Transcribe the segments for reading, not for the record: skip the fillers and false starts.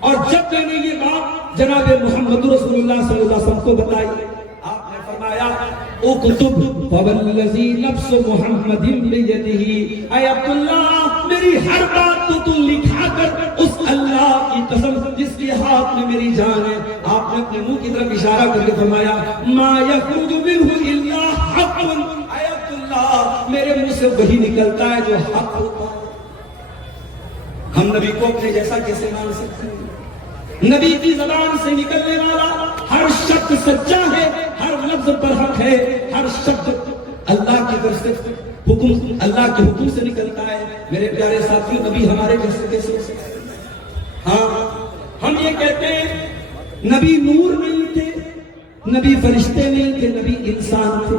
اور جب میں نے یہ بات جناب محمد رسول اللہ صلی اللہ علیہ وسلم کو بتائی، آپ نے فرمایا اکتب فوالذی نفس محمد بیدہ، اے عبداللہ میری ہر بات تو لکھا کر اس اللہ کی قسم جس کے ہاتھ میں میری جان ہے۔ آپ نے اپنے منہ کی طرف اشارہ کر کے فرمایا ما یخرج منہ الا حق، اے عبداللہ میرے منہ سے وہی نکلتا ہے جو حق ہوتا ہے۔ ہم نبی کو اپنے جیسا کیسے مان سکتے ہیں؟ نبی کی زبان سے نکلنے والا ہر شخص سچا ہے، ہر لفظ پر حق ہے، ہر شخص اللہ کی طرف سے حکم، اللہ کے حکم سے نکلتا ہے۔ میرے پیارے ساتھیوں، نبی ہمارے جیسے کیسے ہو سکتے ہیں؟ ہاں، ہم یہ کہتے ہیں نبی نور نہیں تھے، نبی فرشتے نہیں تھے، نبی انسان تھے۔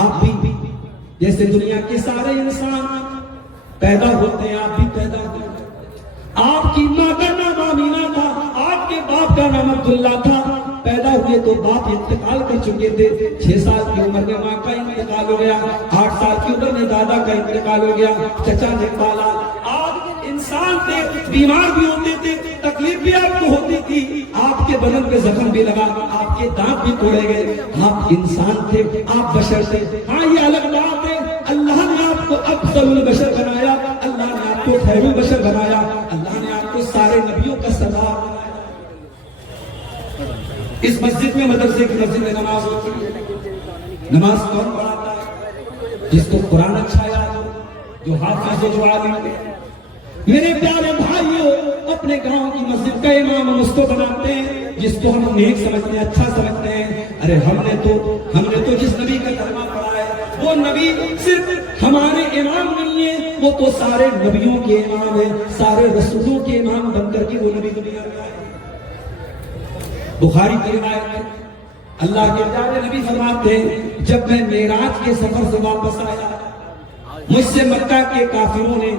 آپ بھی جیسے دنیا کے سارے انسان پیدا ہوتے ہیں، آپ بھی پیدا ہوتے ہیں۔ آپ کی ماں کا نام آمینہ تھا، آپ کے باپ کا نام عبداللہ تھا۔ پیدا ہوئے تو باپ انتقال کر چکے تھے، 6 سال کی عمر میں ماں کا انتقال ہو گیا، 8 سال کی عمر میں دادا کا انتقال ہو گیا، چچا نے پالا۔ آپ انسان تھے، بیمار بھی ہوتے تھے، تکلیف بھی آپ کو ہوتی تھی، آپ کے بدن پہ زخم بھی لگا، آپ کے دانت بھی توڑے گئے۔ آپ انسان تھے، آپ بشر تھے۔ ہاں یہ الگ بات ہے، اللہ نے آپ کو افضل البشر بنایا، اللہ نے آپ کو خیر البشر بنایا، اللہ نے آپ کو سارے نبیوں کا سردار بنایا۔ اس مسجد میں، مدرسے کی مسجد میں نماز ہوتی ہے۔ نماز کون پڑھاتا ہے؟ جس کو قرآن اچھا یاد ہو، جو حافظ ہو، جو عالم ہے۔ میرے پیارے بھائیوں، اپنے گاؤں کی مسجد کا امام ہم اس کو بناتے ہیں جس کو ہم نیک سمجھتے ہیں، اچھا سمجھتے ہیں۔ ارے ہم نے تو جس نبی کا کلمہ پڑھا ہے وہ نبی صرف ہمارے امام نہیں ہے، وہ تو سارے نبیوں کے امام ہیں، سارے رسولوں کے امام بن کر کے وہ نبی دنیا میں آئے۔ بخاری کی روایت ہے، اللہ کے پیارے نبی فرماتے ہیں جب میں معراج کے سفر سے واپس آیا، مجھ سے مکہ کے کافروں نے،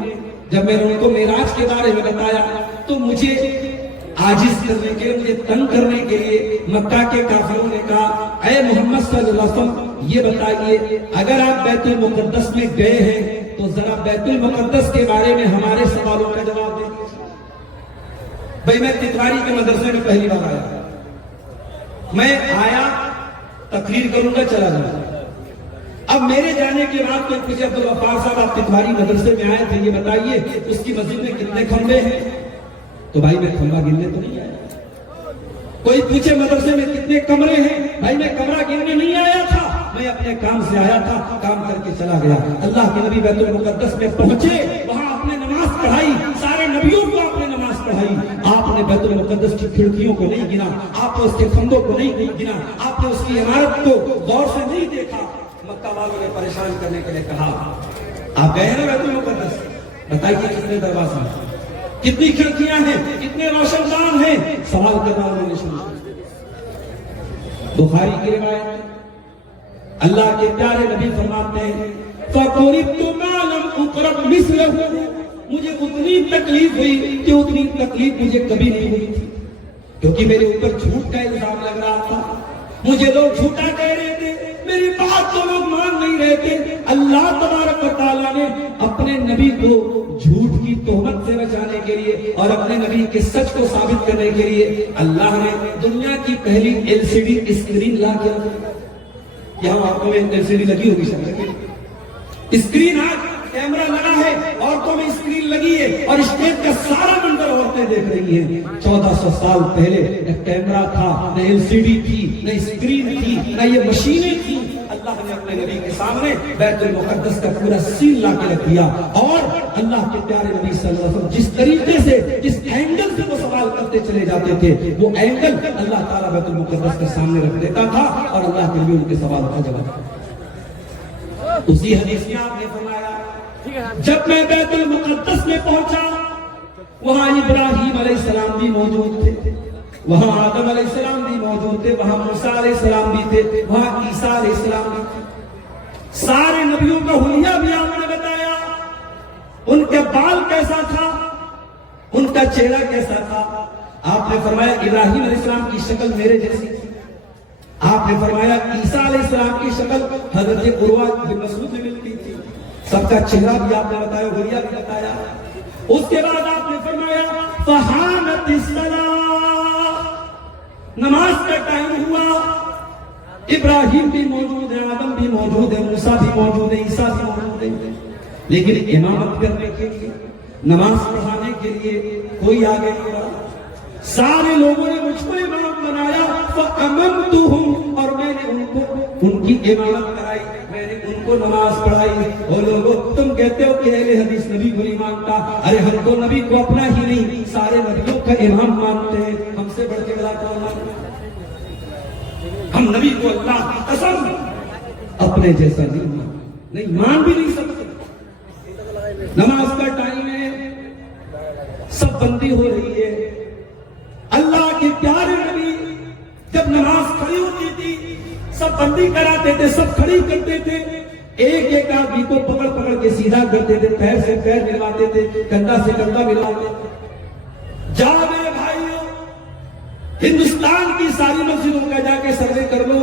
جب میں نے ان کو معراج کے بارے میں بتایا تو مجھے عاجز کرنے کے لیے، مجھے تنگ کرنے کے لیے مکہ کے کافروں نے کہا اے محمد صلی اللہ علیہ وسلم یہ بتائیے اگر آپ بیت المقدس میں گئے ہیں تو ذرا بیت المقدس کے بارے میں ہمارے سوالوں کا جواب دیں۔ بھئی میں تتواری کے مدرسے میں پہلی بار آیا، میں آیا تقریر کروں گا چلا جاؤں۔ اب میرے جانے کے بعد کوئی پوچھے عبدالغفار صاحب آپ تتواری مدرسے میں آئے تھے، یہ بتائیے اس کی مسجد میں کتنے کھمبے ہیں؟ تو بھائی میں کھمبا گننے تو نہیں آیا۔ کوئی پوچھے مدرسے میں کتنے کمرے ہیں؟ بھائی میں کمرہ گننے نہیں آیا تھا، میں اپنے کام سے آیا تھا، کام کر کے چلا گیا۔ اللہ کے نبی بیت المقدس میں پہنچے، وہاں آپ نے نماز پڑھائی، سارے نبیوں کو آپ نے نماز پڑھائی۔ آپ نے بیت المقدس کی کھڑکیوں کو نہیں گنا، آپ نے اس کے کھمبوں کو نہیں گنا، آپ نے اس کی عمارت کو غور سے نہیں دیکھا۔ مکہ والوں نے پریشان کرنے کے لیے کہا آپ گئے ہیں بیت المقدس، بتائیے کتنے دروازے ہیں، کتنی کھڑکیاں ہیں، کتنے روشن دان ہیں؟ سوال کرنا انہوں نے شروع کیا۔ بخاری کی روایت، اللہ کے پیارے نبی فرماتے ہیں فَقُرِبْتُ مَا لَمْ أُقْرَبْ مِثْلَهُ، مجھے اتنی تکلیف ہوئی کہ اتنی تکلیف مجھے کبھی نہیں ہوئی تھی، کیونکہ میرے اوپر جھوٹ کا الزام لگ رہا تھا، مجھے لوگ جھوٹا کہہ رہے تھے، میری بات تو لوگ مان نہیں رہے تھے۔ اللہ تبارک و تعالیٰ نے اپنے نبی کو جھوٹ کی تہمت سے بچانے کے لیے اور اپنے نبی کے سچ کو ثابت کرنے کے لیے اللہ نے دنیا کی پہلی LCD اسکرین لا کے یہاں آپ کو LCD لگی ہوگی سمجھے، اسکرین آج کیمرہ لگا ہے، عورتوں میں اسکرین لگی ہے اور اسٹیج کا سارا منظر عورتیں دیکھ رہی ہیں۔ 1400 سال پہلے نہ کیمرہ تھا، نہ LCD تھی، نہ اسکرین تھی، نہ یہ مشینیں تھی۔ اللہ نے اپنے نبی کے سامنے بیت المقدس کا پورا سین لا کے رکھ دیا، اور اللہ کے پیارے نبی صلی اللہ علیہ وسلم جس طریقے سے، جس اینگل سے وہ سوال کرتے چلے جاتے تھے، وہ اینگل اللہ تعالیٰ بیت المقدس کے سامنے رکھ دیتا تھا اور اللہ کے نبی ان کے سوال کا جواب دیتا۔ اسی حدیث میں آپ نے فرمایا جب میں بیت المقدس میں پہنچا وہاں ابراہیم علیہ السلام بھی موجود تھے، وہاں آدم علیہ السلام بھی موجود تھے، وہاں موسیٰ علیہ السلام بھی تھے، وہاں عیسیٰ علیہ السلام بھی تھے۔ سارے نبیوں کا حلیہ بھی آپ نے بتایا، ان کے بال کیسا تھا، ان کا چہرہ کیسا تھا۔ آپ نے فرمایا ابراہیم علیہ السلام کی شکل میرے جیسی تھی، آپ نے فرمایا عیسیٰ علیہ السلام کی شکل حضرت عروہ بن مسعود میں ملتی تھی۔ سب کا چہرہ بھی آپ نے بتایا، حلیہ بھی بتایا۔ اس کے بعد آپ نے فرمایا فہانت اقامت الصلاۃ، نماز کا ٹائم ہوا، ابراہیم بھی موجود ہے، آدم بھی موجود ہے، موسیٰ بھی موجود ہے، عیسیٰ بھی موجود ہے، لیکن امامت کرنے کے لیے، نماز پڑھانے کے لیے کوئی آگے نہیں رہا۔ سارے لوگوں نے مجھ کو امام بنایا، فَأَمَمْتُهُمْ، اور میں نے ان کی امامت کرائی، میں نے ان کو نماز پڑھائی۔ وہ لوگوں، تم کہتے ہو کہ اہل حدیث نبی کو نہیں مانتا، ارے ہم تو نبی کو اپنا ہی نہیں سارے نبیوں کا امام مانتے ہیں، ہم سے بڑھ کے بڑا کون مانتا؟ ہم نبی کو اللہ کی قسم اپنے جیسا نہیں مان بھی نہیں سکتے۔ نماز کا ٹائم ہے، سب بندی ہو رہی ہے، اللہ کے پیارے نبی جب نماز کھڑی ہوتی تھی سب بندی کراتے تھے، سب کھڑی کرتے تھے، ایک ایک آدمی کو پکڑ پکڑ کے سیدھا کرتے تھے، پیر سے پیر ملاتے تھے، کندھا سے کندھا ملاتے تھے۔ جا میرے بھائیوں، ہندوستان کی ساری مسجدوں کا جا کے سروے کر لو،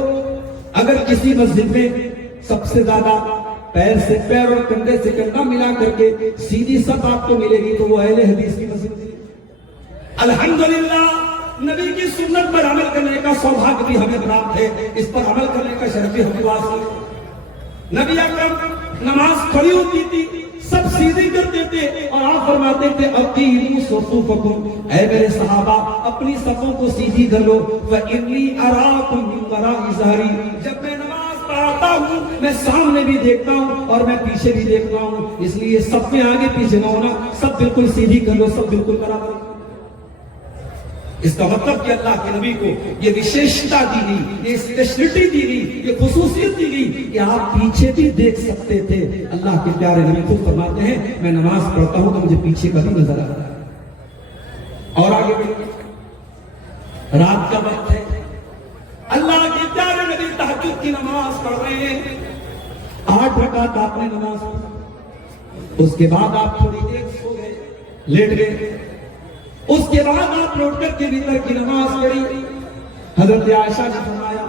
اگر کسی مسجد میں سب سے زیادہ پیر سے پیر اور کندھے سے کندھا ملا کر کے سیدھی سب آپ کو ملے گی تو وہ اہل حدیث کی مسجد ہے۔ الحمدللہ نبی کی سنت پر عمل کرنے کا سوبھاگیہ بھی ہمیں پراپت ہے، اس پر عمل کرنے کا شرف بھی ہمیں حاصل ہے۔ نبی اکرم نماز کھڑی ہوتی تھی، سب سیدھی کرتے تھے اور آپ فرماتے تھے اقیموا صفوفکم، اے میرے صحابہ اپنی صفوں کو سیدھی کر لو، فإنی اراکم من وراء ظہری، جب میں نماز پڑھاتا ہوں میں سامنے بھی دیکھتا ہوں اور میں پیچھے بھی دیکھتا ہوں، اس لیے سب میں آگے پیچھے نہ ہونا، سب بالکل سیدھی کر لو، سب بالکل برابر۔ اس کا مطلب کہ اللہ کے نبی کو یہ وشیشتا دی گئی، یہ اسپیشلٹی دی گئی، یہ خصوصیت دی گئی کہ آپ پیچھے بھی دیکھ سکتے تھے۔ اللہ کے پیارے نبی خود فرماتے ہیں میں نماز پڑھتا ہوں تو مجھے پیچھے کا بھی نظر آتا ہے۔ اور آگے بھی رات کا وقت ہے، اللہ کے پیارے نبی تہجد کی نماز پڑھ رہے ہیں، 8 رکعت آپ نے نماز پڑھی، اس کے بعد آپ تھوڑی دیر سو گئے، لیٹ گئے، اس کے بعد آپ لوٹ کر کے وتر کی نماز پڑھی۔ حضرت عائشہ نے فرمایا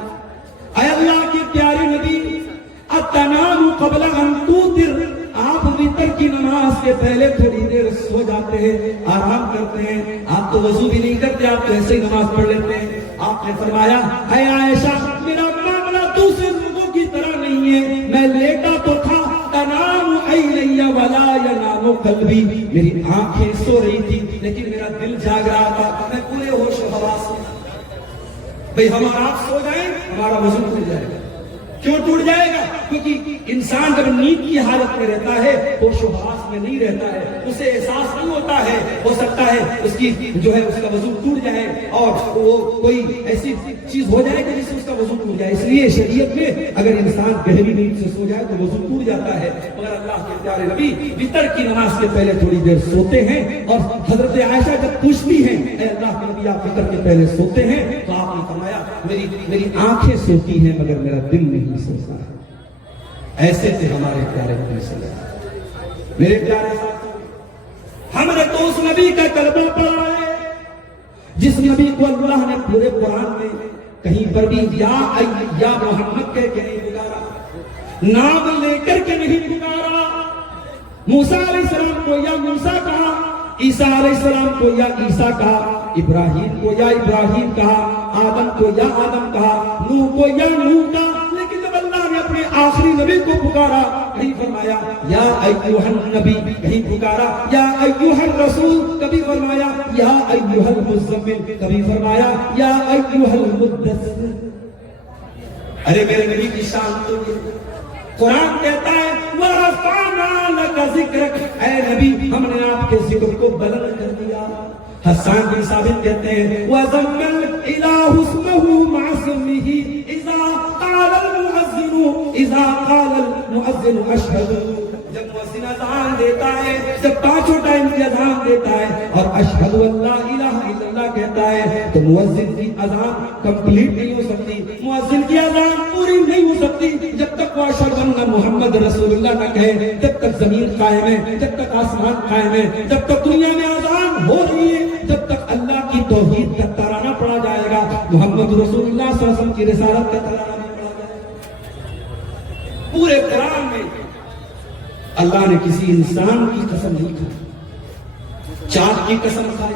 اے اللہ کے پیارے نبی اتنام قبل ان توتر، آپ وتر کی نماز کے پہلے تھوڑی دیر سو جاتے ہیں، آرام کرتے ہیں، آپ تو وضو بھی نہیں کرتے، آپ تو ایسے ہی نماز پڑھ لیتے ہیں۔ آپ نے فرمایا اے عائشہ میرا معاملہ دوسرے لوگوں کی طرح نہیں ہے، میں لیٹا تو تھا، تنام عینی ولا ینام قلبی، میری آنکھیں سو رہی تھی لیکن میرا دل جاگ رہا تھا، میں پورے ہوش و حواس میں۔ بھئی ہمارا آپ سو جائیں ہمارا وضو ٹوٹ جائے گا، کیوں ٹوٹ جائے گا؟ کیونکہ انسان جب نیند کی حالت میں رہتا ہے ہوش و حواس میں نہیں رہتا ہے، اسے احساس نہیں ہوتا ہے، ہو سکتا ہے اس کی جو ہے اس کا وضو ٹوٹ جائے اور وہ کوئی ایسی چیز ہو جائے کہ جس سے اس کا وضو ٹوٹ جائے۔ اس لیے شریعت میں اگر انسان گہری نیند سے سو جائے تو وضو ٹوٹ جاتا ہے، مگر اللہ کے پیارے نبی وتر کی نماز کے پہلے تھوڑی دیر سوتے ہیں، اور حضرت عائشہ جب پوچھتی ہیں اے اللہ کے نبی آپ وتر کے پہلے سوتے ہیں تو آپ نے فرمایا میری آنکھیں سوتی ہیں مگر میرا دل نہیں سوتا ہے۔ ایسے تھے ہمارے پیارے نبی صلی اللہ علیہ وسلم۔ میرے پیارے ساتھیوں، ہم نے تو اس نبی کا کلمہ پڑھا ہے جس نبی کو اللہ نے پورے قرآن میں کہیں پر بھی یا محمد کہہ کے نہیں پکارا، نام لے کر کے نہیں پکارا۔ موسیٰ علیہ السلام کو یا موسیٰ کہا، عیسیٰ علیہ السلام کو یا عیسیٰ کہا، ابراہیم کو یا ابراہیم کہا، آدم کو یا آدم کہا، نوح کو یا نوح کہا، لیکن جب اللہ نے اپنے آخری نبی کو پکارا کہیں فرمایا یا ایھا النبی، کہیں پکارا یا ایھا الرسول، کبھی فرمایا یا ایھا المزمل، کبھی فرمایا یا ایھا المدثر۔ ارے میرے نبی کی شان تو یہ قرآن کہتا ہے وَرَفَعْنَا لَكَ ذِكْرَكَ، اے نبی ہم نے آپ کے ذکر کو بلند کر دیا۔ حسان بن ثابت کہتے ہیں وَذَمَّ الْإِلَٰهُ اسْمَهُ مَعَ اسْمِهِ إِذَا قَالَ الْمُؤَذِّنُ أَشْهَدُ، جب مؤذن اذان دیتا ہے، جب 5 ٹائم کی اذان دیتا ہے اور اشہد ان لا الہ الا اللہ کہتا ہے تو مؤذن کی اذان کمپلیٹ نہیں ہو سکتی، مؤذن کی اذان پوری نہیں ہو سکتی جب تک وہ اشہد ان محمد رسول اللہ نہ کہے، جب تک زمین قائم ہے، جب تک آسمان قائم ہے، جب تک دنیا میں اذان ہو رہی ہے، جب تک اللہ کی توحید کا ترانہ پڑھا جائے گا، محمد رسول اللہ صلی اللہ علیہ وسلم کی رسالت کا ترانہ نہیں پڑھا جائے گا۔ پورے قرآن میں اللہ نے کسی انسان کی قسم نہیں کھائی، چاند کی قسم کھائی،